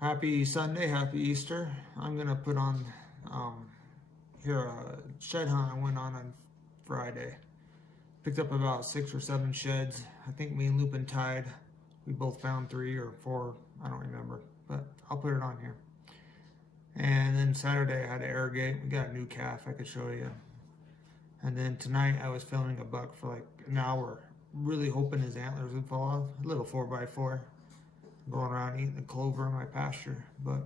Happy Sunday, happy Easter. I'm gonna put on here a shed hunt I went on Friday. Picked up about 6 or 7 sheds. I think me and Lupin tied. We both found 3 or 4. I don't remember, but I'll put it on here. And then Saturday I had to irrigate. We got a new calf I could show you. And then tonight I was filming a buck for like an hour, really hoping his antlers would fall off. A little 4x4. Going around eating the clover in my pasture, but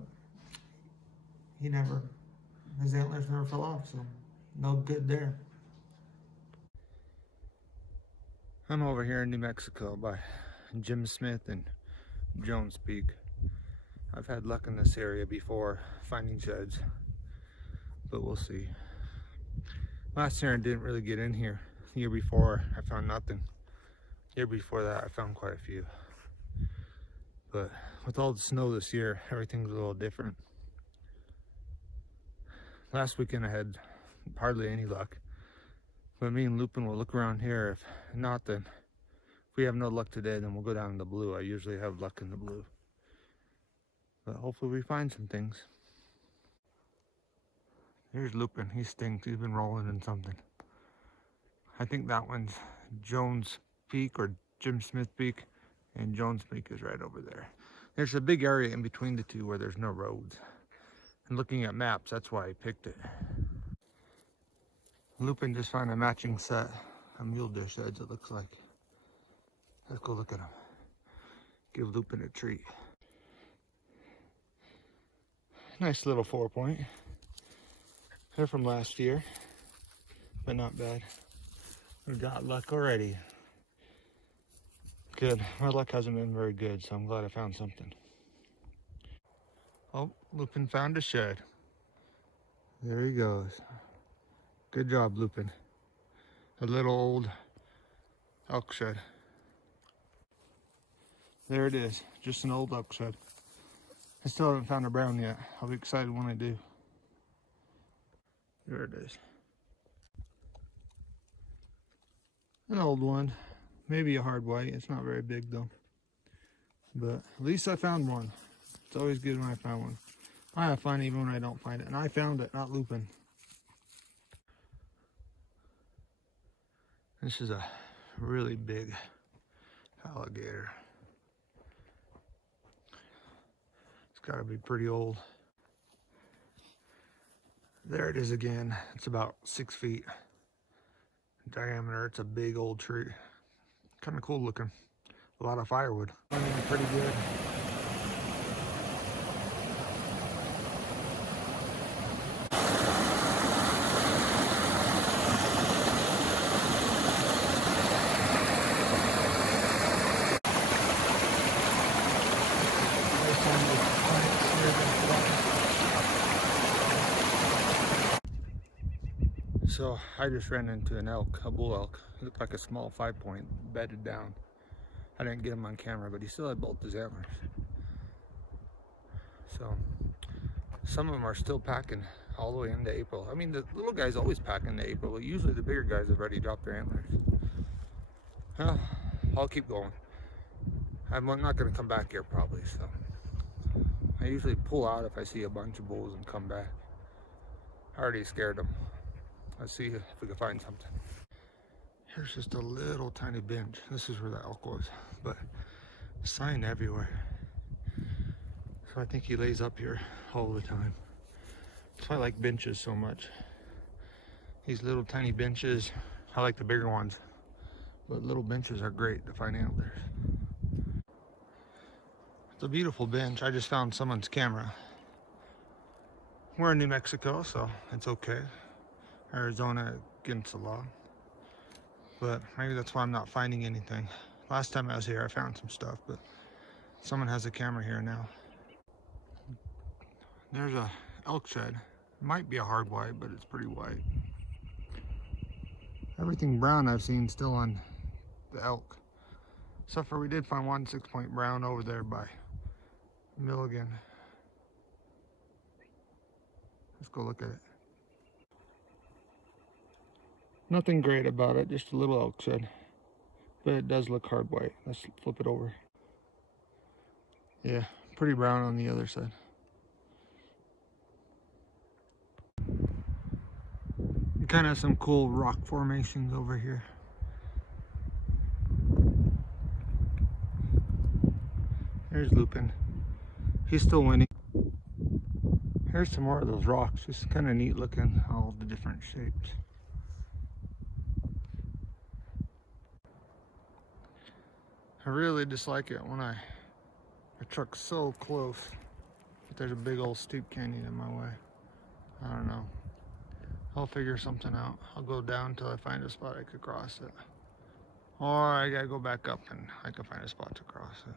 his antlers never fell off, so no good there. I'm over here in New Mexico by Jim Smith and Jones Peak. I've had luck in this area before finding sheds, but we'll see. Last year I didn't really get in here. The year before I found nothing. The year before that I found quite a few. But with all the snow this year, everything's a little different. Last weekend I had hardly any luck. But me and Lupin will look around here. If not, then if we have no luck today, then we'll go down in the blue. I usually have luck in the blue. But hopefully we find some things. Here's Lupin. He stinks. He's been rolling in something. I think that one's Jones Peak or Jim Smith Peak. And Jones Peak is right over there. There's a big area in between the two where there's no roads. And looking at maps, that's why I picked it. Lupin just found a matching set of mule deer sheds, it looks like. Let's go look at them. Give Lupin a treat. Nice little 4-point. They're from last year, but not bad. We got luck already. Good. My luck hasn't been very good, so I'm glad I found something. Oh, Lupin found a shed. There he goes. Good job, Lupin. A little old elk shed. There it is, just an old elk shed. I still haven't found a brown yet. I'll be excited when I do. There it is. An old one. Maybe a hard white. It's not very big though. But at least I found one. It's always good when I find one. I have fun even when I don't find it. And I found it, not Lupin. This is a really big alligator. It's gotta be pretty old. There it is again. It's about 6 feet in diameter. It's a big old tree. Kind of cool looking. A lot of firewood. Running pretty good. So I just ran into an elk, a bull elk. It looked like a small 5-point bedded down. I didn't get him on camera, but he still had both his antlers. So some of them are still packing all the way into April. I mean, the little guys always pack into April, but usually the bigger guys have already dropped their antlers. Well, I'll keep going. I'm not going to come back here probably, so I usually pull out if I see a bunch of bulls and come back. I already scared them. Let's see if we can find something. Here's just a little tiny bench. This is where the elk was, but sign everywhere. So I think he lays up here all the time. That's why I like benches so much. These little tiny benches, I like the bigger ones, but little benches are great to find antlers. It's a beautiful bench. I just found someone's camera. We're in New Mexico, so it's okay. Arizona against the law. But maybe that's why I'm not finding anything. Last time I was here, I found some stuff, but someone has a camera here now. There's a elk shed. It might be a hard white, but it's pretty white. Everything brown I've seen still on the elk. Except for we did find one 6-point brown over there by Milligan. Let's go look at it. Nothing great about it, just a little elk shed. But it does look hard white. Let's flip it over. Yeah, Pretty brown on the other side. Kind of some cool rock formations over here. There's Lupin. He's still winning. Here's some more of those rocks. It's kind of neat looking, all the different shapes. I really dislike it when my truck's so close, but there's a big old steep canyon in my way. I don't know. I'll figure something out. I'll go down until I find a spot I could cross it. Or I gotta go back up and I can find a spot to cross it.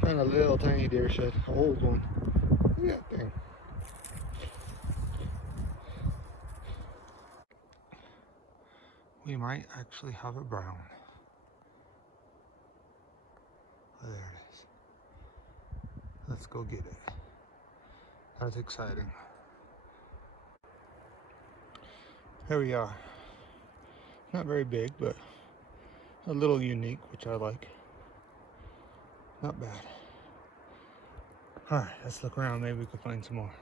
Found a little tiny deer shed, an old one. Look at that thing. We might actually have a brown. There it is. Let's go get it. That's exciting. Here we are. Not very big, but a little unique, which I like. Not bad. Alright, let's look around. Maybe we can find some more.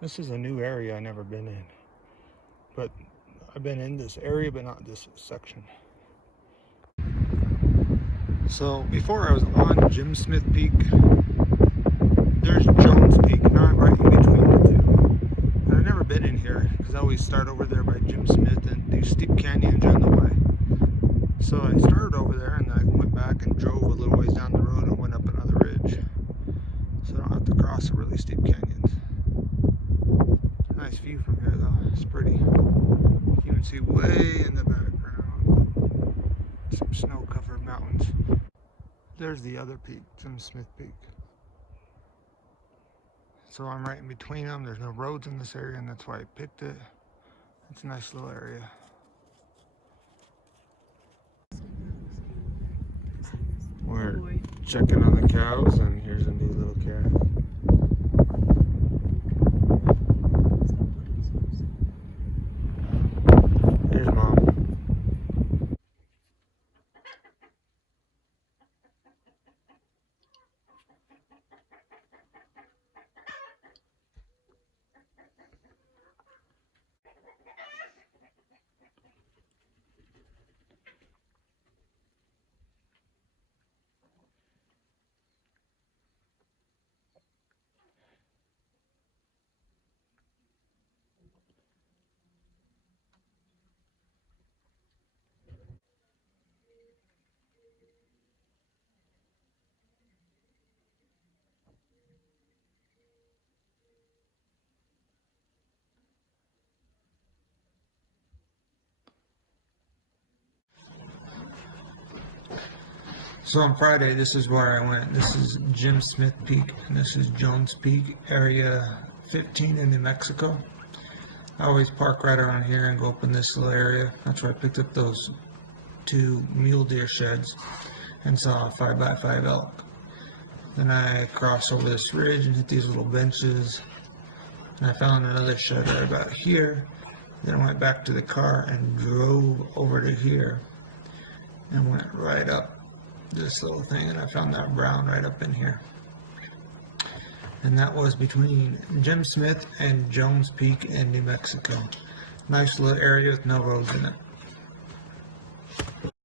This is a new area I've never been in. But I've been in this area, but not this section. So before I was on Jim Smith Peak, there's Jones Peak. Now I'm right in between the two. And I've never been in here because I always start over there by Jim Smith and these steep canyons on the way. So I started over there and I went back and drove a little ways down the road and went up another ridge. So I don't have to cross the really steep canyons. Nice view from here though, it's pretty. You can see way in the background some snow-covered mountains. There's the other peak, Jim Smith Peak. So I'm right in between them. There's no roads in this area and that's why I picked it. It's a nice little area. We're checking on the cows and here's a new little calf. Here's Mom. So on Friday, this is where I went. This is Jim Smith Peak, and this is Jones Peak, area 15 in New Mexico. I always park right around here and go up in this little area. That's where I picked up those 2 mule deer sheds and saw a 5x5 elk. Then I crossed over this ridge and hit these little benches, and I found another shed right about here. Then I went back to the car and drove over to here and went right up this little thing, and I found that brown right up in here. And that was between Jim Smith and Jones Peak in New Mexico. Nice little area with no roads in it.